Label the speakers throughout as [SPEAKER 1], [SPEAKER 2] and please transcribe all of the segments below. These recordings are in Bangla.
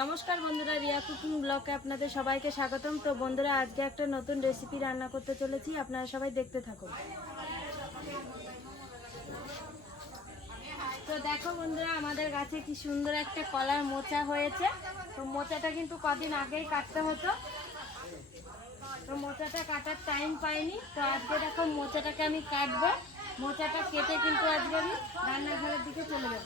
[SPEAKER 1] নমস্কার বন্ধুরা, রিয়া কুকিং ব্লগে আপনাদের সবাইকে স্বাগতম। তো বন্ধুরা, আজকে একটা নতুন রেসিপি রান্না করতে চলেছি, আপনারা সবাই দেখতে থাকুন। তো দেখো বন্ধুরা, আমাদের গাছে কি সুন্দর একটা কলার মোচা হয়েছে। তো মোচাটা কিন্তু কদিন আগেই কাটতে হতো। তো মোচাটা কাটার টাইম পাইনি। তো আজকে দেখো মোচাটাকে আমি কাটবো। মোচাটা কেটে কিন্তু আজকে আমি রান্নাঘরের দিকে চলে যাব।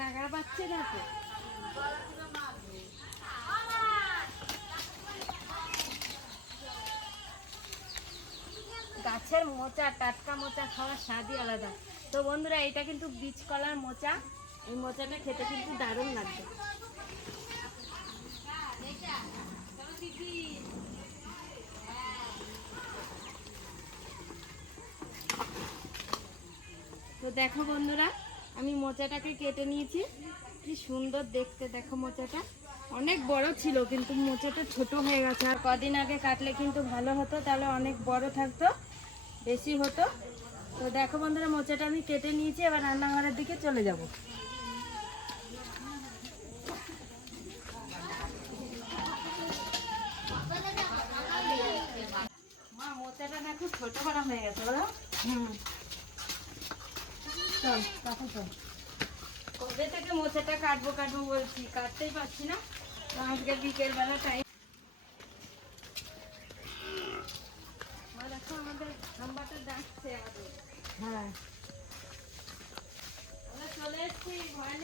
[SPEAKER 1] নাগা পাচ্ছে দেখো গাছের মোচা, টাটকা মোচা খাওয়ার স্বাদই আলাদা। তো বন্ধুরা, এটা কিন্তু বীজ কলার মোচা। এই মোচাটা খেতে কিন্তু দারুণ লাগবে। তো দেখো বন্ধুরা, আমি মোচাটাকে কেটে নিয়েছি। কি সুন্দর দেখতে, দেখো মোচাটা। অনেক বড় ছিল, কিন্তু মোচাটা ছোট হয়ে গেছে। আর কদিন আগে কাটলে কিন্তু ভালো হতো, তাহলে অনেক বড় থাকতো, বেশি হতো। তো দেখো বন্ধুরা, মোচাটা আমি কেটে নিয়েছি, এবার রান্নাঘরের দিকে চলে যাব। মা, মোচাটা ছোট বড় হয়ে গেছে, বলো। হুম। চল কাকু চল। কবে থেকে মোচাটা কাটবো কাটবো বলছি কাটতেই পারছি না। আজকে বিকেল বেলা টাইম দেখো আমাদের নাম্বারটা ডাকছে আমাদের হ্যাঁ। আমরা চলে এসছি ভয়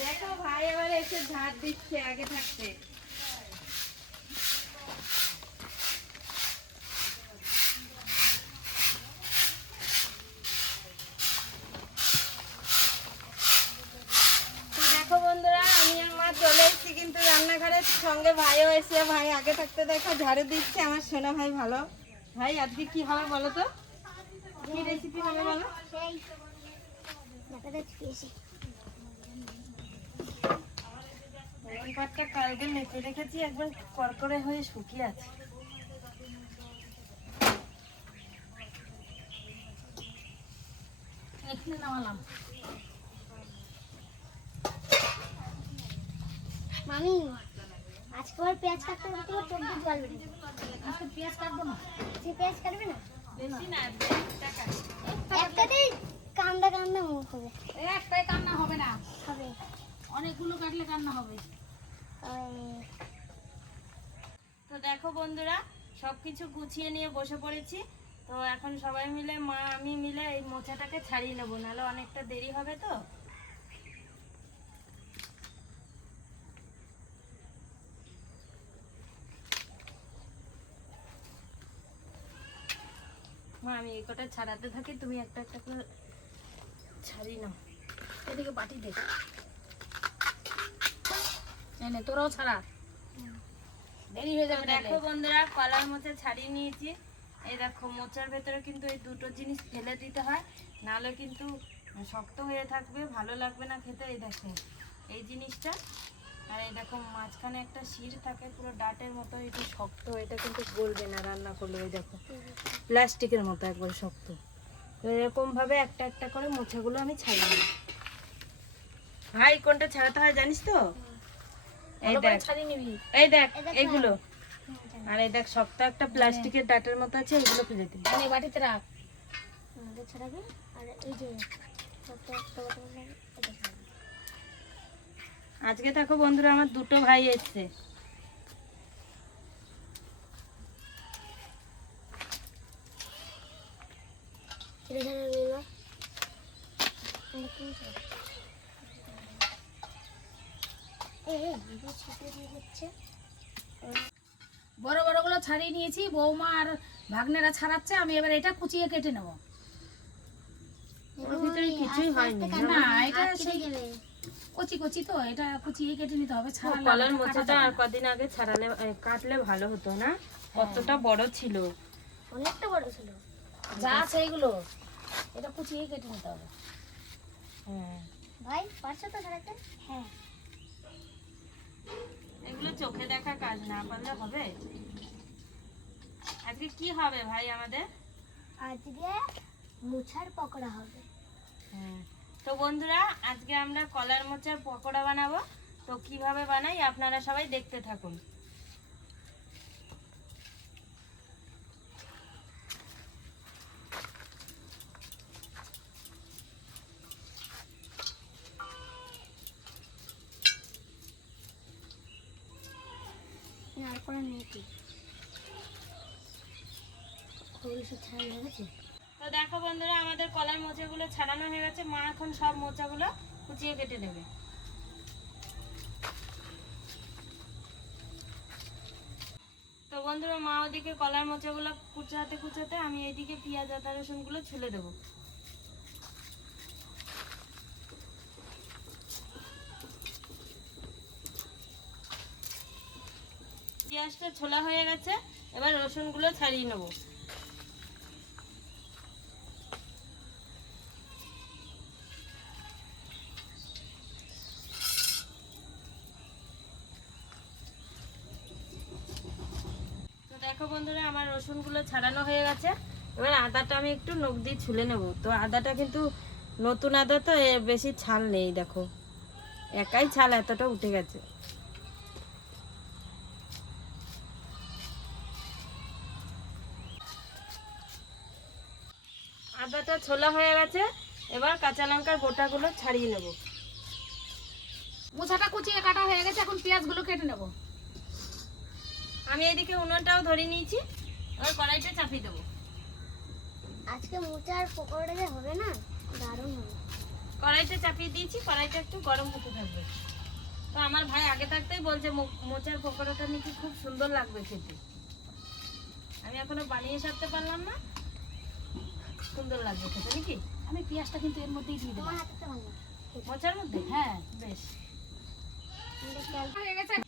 [SPEAKER 1] দেখো ভাই এবার এসে ঝাড় দিচ্ছে আগে থাকতে তো দেখো বন্ধুরা আমি আর মা চলে এসেছি কিন্তু রান্নাঘরের সঙ্গে ভাইও এসে ভাই আগে থাকতে দেখো ঝাড়ু দিচ্ছে আমার সোনা ভাই ভালো। ভাই আজকে কি হবে বলো তো? কি রেসিপি হবে বলো? পাটটা কালকে রেখেছি একবার করকরে হয়ে শুকিয়ে আছে। এখানে নামালাম।
[SPEAKER 2] মামি আজকে পেঁয়াজ কাটতে হবে তোমার চোখ দিয়ে জল বেরিয়ে আজকে পেঁয়াজ কাটবো না? সে পেঁয়াজ কাটবে না?
[SPEAKER 1] বেশি না বেশি টাকা।
[SPEAKER 2] একটাতেই কান্দা কান্দা মুখ হবে।
[SPEAKER 3] একটাই কান্না হবে না।
[SPEAKER 2] হবে।
[SPEAKER 3] অনেকগুলো কাটলে কান্না হবে।
[SPEAKER 1] তো দেখো বন্ধুরা সবকিছু গুছিয়ে নিয়ে বসে পড়েছি। তো এখন সবাই মিলে মা আমি মিলে এই মোচাটাকে ছাড়িয়ে নেব। নাহলে অনেকটা দেরি হবে তো। মা আমি এই কটা ছাড়াতে থাকি তুমি একটা একটা করে নাও।
[SPEAKER 3] এদিকে বাটি দে। নে তোরাও ছাড়া। দেরি হয়ে যাবে
[SPEAKER 1] দেখো বন্ধুরা কলার মোচা ছাড়িয়ে নিয়েছি। এই দেখো মোচার ভেতরে কিন্তু এই দুটো জিনিস ফেলে দিতে হয়। নাহলে কিন্তু শক্ত হয়ে থাকবে ভালো লাগবে না খেতে। এই দেখো এই জিনিসটা আর এই দেখো মাঝখানে একটা শির থাকে পুরো ডাটের মতো এটা শক্ত এটা কিন্তু গলবে না রান্না করলে এই দেখো। প্লাস্টিকের মতো একবার শক্ত। তো এরকম ভাবে একটা একটা করে মোচাগুলো আমি নিই ভাই কোনটা ছাড়াতে হয় জানিস তো? এই দেখ। এই দেখ এইগুলো। আর এই দেখ শক্ত একটা প্লাস্টিকের ডাটের মতো আছে এগুলো ফেলে দিবি
[SPEAKER 3] এই নে বাটিতে রাখ।
[SPEAKER 2] ছাড়াবে? আর এই যে ছোট্ট একটা bottle আছে, এটা ছাড়াবে।
[SPEAKER 1] আজকে দেখো বন্ধুরা আমার দুটো ভাই এসছে।
[SPEAKER 3] বড় বড়গুলো ছাড়িয়ে নিয়েছি বৌমা আর ভাগ্নেরা ছাড়াচ্ছে আমি এবার এটা কুচিয়ে কেটে নেব
[SPEAKER 1] কিছুই হয়নি
[SPEAKER 3] না এটা সেই। কচি কচি তো এটা কুচিয়ে কেটে নিতে হবে ছাড়া
[SPEAKER 1] কলার মোচাটা আর কদিন আগে ছাড়ালে কাটলে ভালো হতো না? কতটা বড় ছিল?
[SPEAKER 2] অনেকটা বড় ছিল।
[SPEAKER 3] যা সেইগুলো এটা কুচিয়ে কেটে নিতে হবে।
[SPEAKER 1] হ্যাঁ।
[SPEAKER 2] ভাই পারছ তো ছাড়াতে হ্যাঁ।
[SPEAKER 1] এগুলো চোখে দেখা কাজ না পারলে হবে? আজকে কি হবে ভাই আমাদের?
[SPEAKER 2] আজকে মুছার পকোড়া হবে।
[SPEAKER 1] হ্যাঁ। তো বন্ধুরা, আজকে আমরা কলার মোচার পকোড়া বানাবো। তো কীভাবে বানাই আপনারা সবাই দেখতে থাকুন।
[SPEAKER 2] আর করে মেয়েটি সরিষা ছাড়া লেগেছে
[SPEAKER 1] তো দেখো বন্ধুরা, আমাদের কলার মোচাগুলো ছাড়ানো হয়ে গেছে। মা এখন সব মোচাগুলো কুচিয়ে কেটে দেবে। তো বন্ধুরা, মা ওদিকে কলার মোচাগুলো কুচাতে কুচাতে আমি এইদিকে পেঁয়াজ, আদা, রসুনগুলো ছুলে দেবো। পেঁয়াজটা ছোলা হয়ে গেছে, এবার রসুনগুলো ছাড়িয়ে নেব। দেখো বন্ধুরা, আমার রসুনগুলো ছাড়ানো হয়ে গেছে। এবার আদাটা আমি একটু নখ দিয়ে ছুলে নেব। তো আদাটা কিন্তু নতুন আদা, তো বেশি ছাল নেই, দেখো। একাই ছাল এতটা উঠে গেছে। আদাটা ছোলা হয়ে গেছে। এবার কাঁচা লঙ্কার গোটাগুলো ছাড়িয়ে নেব।
[SPEAKER 3] মোছাটা কুচিয়ে কাটা হয়ে গেছে, এখন পেঁয়াজগুলো কেটে নেব।
[SPEAKER 1] আমি এদিকে উনুনটাও ধরে নিয়েছি। এবার কড়াইটা চাপিয়ে দেবো।
[SPEAKER 2] আজকে মোচার পকোড়া হবে না দারুণ হবে।
[SPEAKER 1] কড়াইটা চাপিয়ে দিয়েছি কড়াইটা একটু গরম হতে থাকবে। তো আমার ভাই আগে থাকতেই বলছে মো- মোচার পকোড়াটা নাকি খুব সুন্দর লাগবে খেতে। আমি এখনও বানিয়ে সারতে পারলাম না। সুন্দর লাগবে খেতে নাকি?
[SPEAKER 3] আমি পেঁয়াজটা কিন্তু এর মধ্যেই দিয়ে দেবো।
[SPEAKER 1] মোচার মধ্যে?
[SPEAKER 3] হ্যাঁ
[SPEAKER 1] বেশ।
[SPEAKER 3] হয়ে গেছে।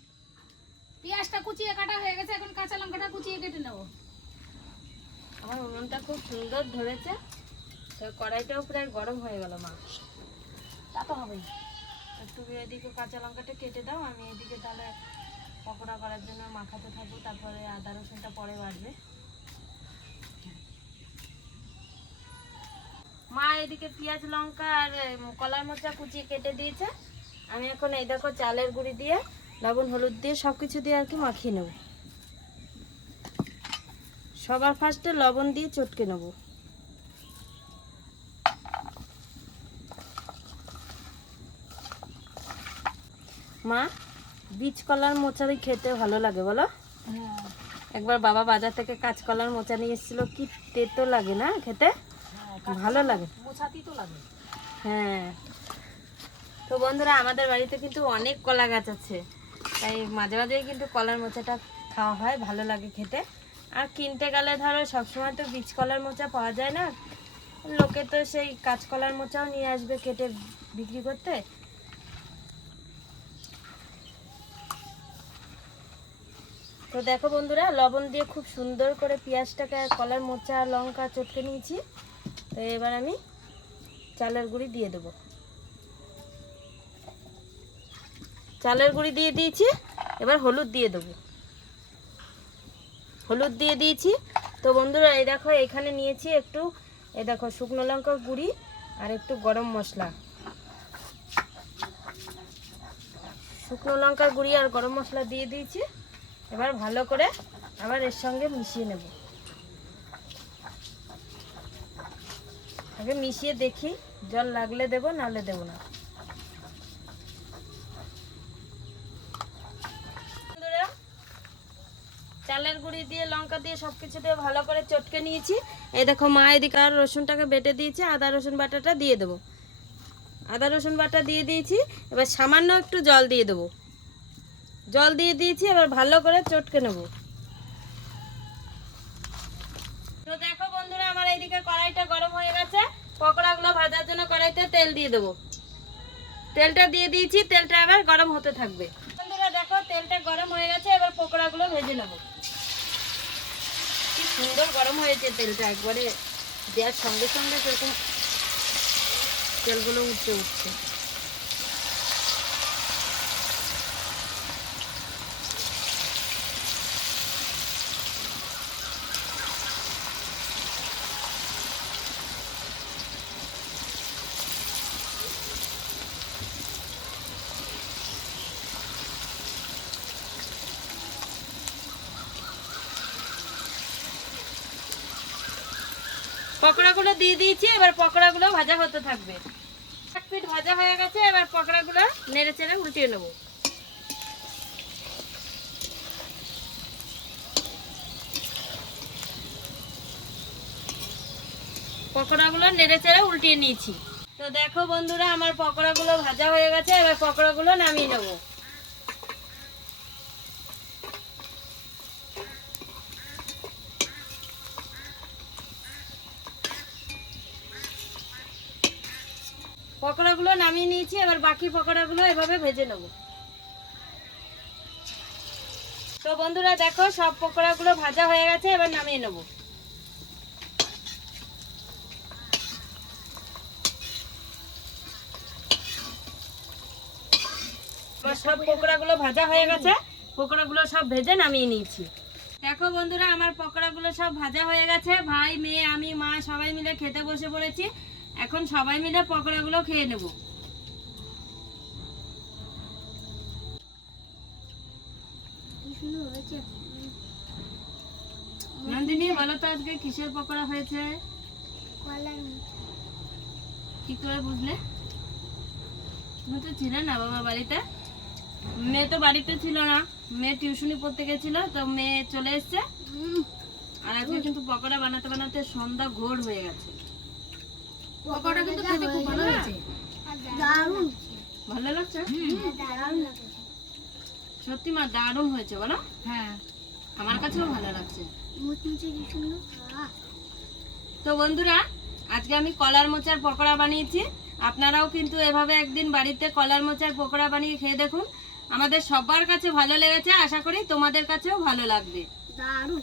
[SPEAKER 3] পেঁয়াজটা কুচিয়ে কাটা হয়ে গেছে এখন কাঁচা লঙ্কাটা কুচিয়ে কেটে নেব।
[SPEAKER 1] আমার উনুনটা খুব সুন্দর ধরেছে। তো কড়াইটাও প্রায় গরম হয়ে গেল মা।
[SPEAKER 3] তা তো হবেই।
[SPEAKER 1] তুমি এদিকে কাঁচা লঙ্কাটা কেটে দাও আমি এদিকে তাহলে পকোড়া করার জন্য মাখাতে থাকব তারপরে আদা রসুনটা পরে বাড়বে। মা এদিকে পেঁয়াজ লঙ্কা আর কলার মোচা কুচিয়ে কেটে দিয়েছে। আমি এখন এই দেখো চালের গুঁড়ি দিয়ে লবণ হলুদ দিয়ে সব কিছু দিয়ে আর কি মাখিয়ে নেব। সবার ফার্স্টে লবণ দিয়ে চটকে নেব। মা বীজ কলার মোচারই খেতে ভালো লাগে বলো?
[SPEAKER 3] হ্যাঁ।
[SPEAKER 1] একবার বাবা বাজার থেকে কাঁচকলার মোচা নিয়ে এসেছিল কি তেতো লাগে না খেতে? ভালো লাগে।
[SPEAKER 3] মোছাতি তো লাগে।
[SPEAKER 1] হ্যাঁ। তো বন্ধুরা আমাদের বাড়িতে কিন্তু অনেক কলা গাছ আছে। তাই মাঝে মাঝে কিন্তু কলার মোচাটা খাওয়া হয়, ভালো লাগে খেতে। আর কিনতে গেলে ধরো সবসময় তো বীজ কলার মোচা পাওয়া যায় না। লোকে তো সেই কাঁচকলার মোচাও নিয়ে আসবে কেটে বিক্রি করতে। তো দেখো বন্ধুরা, লবণ দিয়ে খুব সুন্দর করে পেঁয়াজটাকে, কলার মোচা, লঙ্কা, চটকে নিয়েছি। তো এবার আমি চালের গুঁড়ি দিয়ে দেবো। চালের গুঁড়ি দিয়ে দিয়েছি, এবার হলুদ দিয়ে দেবো। হলুদ দিয়ে দিয়েছি। তো বন্ধুরা, এই দেখো, এখানে নিয়েছি একটু, এই দেখো, শুকনো লঙ্কার গুঁড়ি আর একটু গরম মশলা। শুকনো লঙ্কার গুঁড়ি আর গরম মশলা দিয়ে দিয়েছি। এবার ভালো করে আবার এর সঙ্গে মিশিয়ে নেব। আগে মিশিয়ে দেখি, জল লাগলে দেবো, নাহলে দেবো না বন্ধুরা, গুঁড়ি দিয়ে, লঙ্কা দিয়ে সব কিছু দিয়ে ভালো করে চটকে নিয়েছি। এই দেখো, মা এদিকে আর রসুনটাকে বেটে দিয়েছি, আদা, রসুন বাটাটা দিয়ে দেবো। আদা, রসুন বাটা দিয়ে দিয়েছি, এবার সামান্য একটু জল দিয়ে দেবো। জল দিয়ে দিয়েছি, এবার ভালো করে চটকে নেব। তো দেখো বন্ধুরা, আমার এইদিকে কড়াইটা গরম হয়ে গেছে। পকোড়াগুলো ভাজার জন্য কড়াইতে তেল দিয়ে দেবো। তেলটা দিয়ে দিয়েছি, তেলটা এবার গরম হতে থাকবে। বন্ধুরা, দেখো, তেলটা গরম হয়ে গেছে, এবার পকোড়াগুলো ভেজে নেব। সুন্দর গরম হয়েছে তেলটা একবারে দেওয়ার সঙ্গে সঙ্গে সেরকম তেলগুলো উঠতে উঠছে। পকোড়াগুলো দিয়ে দিয়েছি, এবার পকোড়াগুলো ভাজা হতে থাকবে। এক পিঠ ভাজা হয়ে গেছে, এবার পকোড়াগুলো নেড়ে চেড়ে উল্টিয়ে নেব। পকোড়াগুলো নেড়ে চেড়ে উল্টিয়ে নিয়েছি। তো দেখো বন্ধুরা, আমার পকোড়াগুলো ভাজা হয়ে গেছে, এবার পকোড়াগুলো নামিয়ে নেব। পকোড়াগুলো নামিয়ে নিয়েছি, এবার বাকি পকোড়াগুলো এভাবে ভেজে নেব। তো বন্ধুরা দেখো, সব পকোড়াগুলো ভাজা হয়ে গেছে, এবার নামিয়ে নেব। সব পকোড়াগুলো ভাজা হয়ে গেছে, পকোড়াগুলো সব ভেজে নামিয়ে নিয়েছি। দেখো বন্ধুরা, আমার পকোড়াগুলো সব ভাজা হয়ে গেছে। ভাই, মেয়ে, আমি, মা সবাই মিলে খেতে বসে পড়েছি। এখন সবাই মিলে পকোড়াগুলো খেয়ে নেব। নন্দিনী, বলো তো আজকে কিসের পকোড়া হয়েছে? কি করে বুঝলে? তুমি তো ছিলে না বাবা বাড়িতে? মেয়ে তো বাড়িতে ছিল না। মেয়ে টিউশনি পড়তে গেছিল, তো মেয়ে চলে এসছে। আর আজকে কিন্তু পকোড়া বানাতে বানাতে সন্ধ্যা ঘোর হয়ে গেছে।
[SPEAKER 3] পকোড়া কিন্তু খেতে খুব ভালো হয়েছে।
[SPEAKER 2] দারুণ।
[SPEAKER 1] ভালো লাগছে?
[SPEAKER 2] দারুণ লাগছে।
[SPEAKER 1] সত্যি মা দারুণ হয়েছে বলো।
[SPEAKER 3] হ্যাঁ।
[SPEAKER 1] আমার কাছেও ভালো লাগছে। তো বন্ধুরা আজকে আমি কলার মোচার পকোড়া বানিয়েছি। আপনারাও কিন্তু এভাবে একদিন বাড়িতে কলার মোচার পকোড়া বানিয়ে খেয়ে দেখুন। আমাদের সবার কাছে ভালো লেগেছে আশা করি তোমাদের কাছেও ভালো লাগবে।
[SPEAKER 2] দারুণ।